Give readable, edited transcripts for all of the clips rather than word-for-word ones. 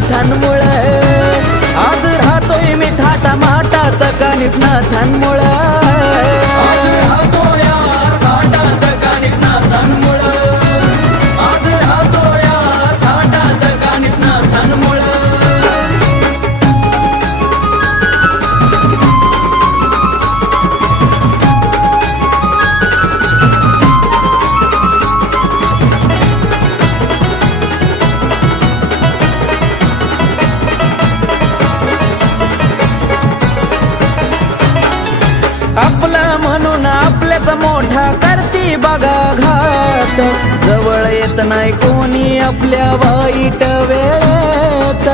नाथांमुळ आज राहतोय मी थाटा माटात कानिफ नाथांमुळ आज राहतोय थाटात कानिफ नाथांमुळ आज राहतोय थाटात कानिफ नाथांमुळ आपलं म्हणून आपल्याच मोठा करती बघा घात जवळ येत नाही कोणी आपल्या वाईट वेळेत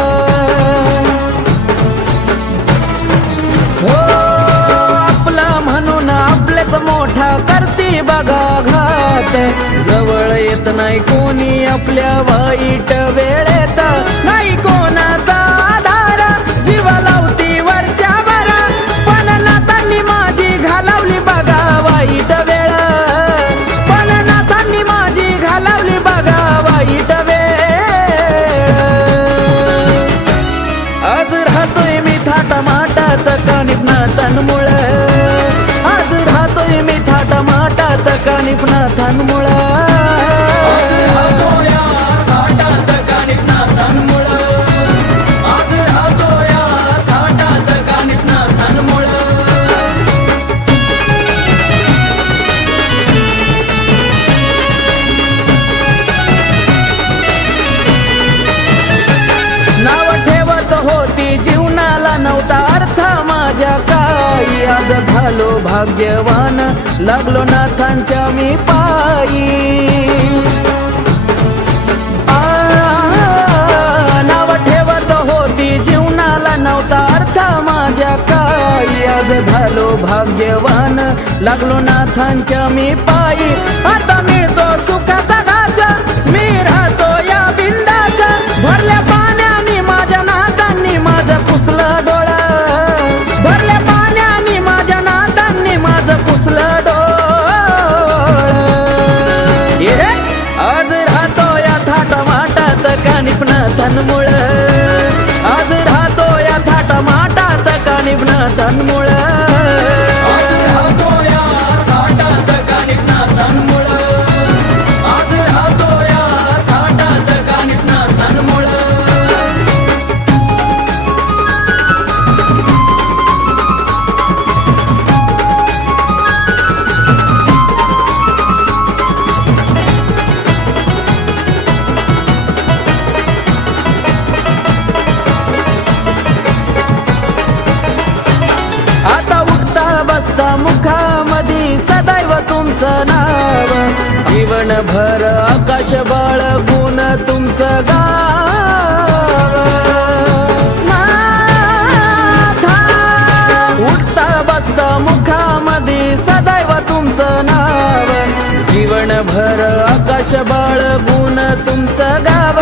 हो आपलं म्हणून आपल्याच मोठा करती बघा घात जवळ येत नाही कोणी आपल्या वाईट वेळेत नाही कोणाचा आधार जीव लावती वरच्या बरा पण नातांनी माझी घालवली बघा वाईट वेळ पण नातांनी माझी घालवली बघा वाईट वेळ आज राहतोय मी थाटा माटात कानिफ नाथांमुळ आज राहतोय मी थाटा माटात कानिफ नाथांमुळ आज राहतोय थाटात कानिफ नाथांमुळ आज राहतोय थाटात कानिफ नाथांमुळ नाव ठेवत होती जीवनाला नव्हता अर्थ माझ्या काही आज झालो भाग्यवान लागलो नाथांच्या मी पायी नाव ठेवत होती जीवनाला नव्हता अर्थ माझ्या काही आज झालो भाग्यवान लागलो नाथांच्या मी पायी आता मिळतो सुखाचा घास मी राहतो या बिंदास भरल्या पाण्याने माझ्या नाथांनी माझं पुसलं डोळा भरल्या पाण्याने माझ्या नाथांनी माझं पुसलं डोळ आज राहतो या थाटा माटात कानिफ नाथांमुळ आज राहतो या थाटा माटात कानिफ नाथांमुळ आज राहतो या थाटात कानिफ नाथांमुळ आज राहतो या थाटात कानिफ नाथांमुळ आता उठता बसता मुखामधी सदैव तुमचं नाव जीवनभर आकाश बाळगून तुमचं गाव नाथा उठता बसता मुखामधी सदैव तुमचं नाव जीवनभर आकाश बाळगून तुमचं गाव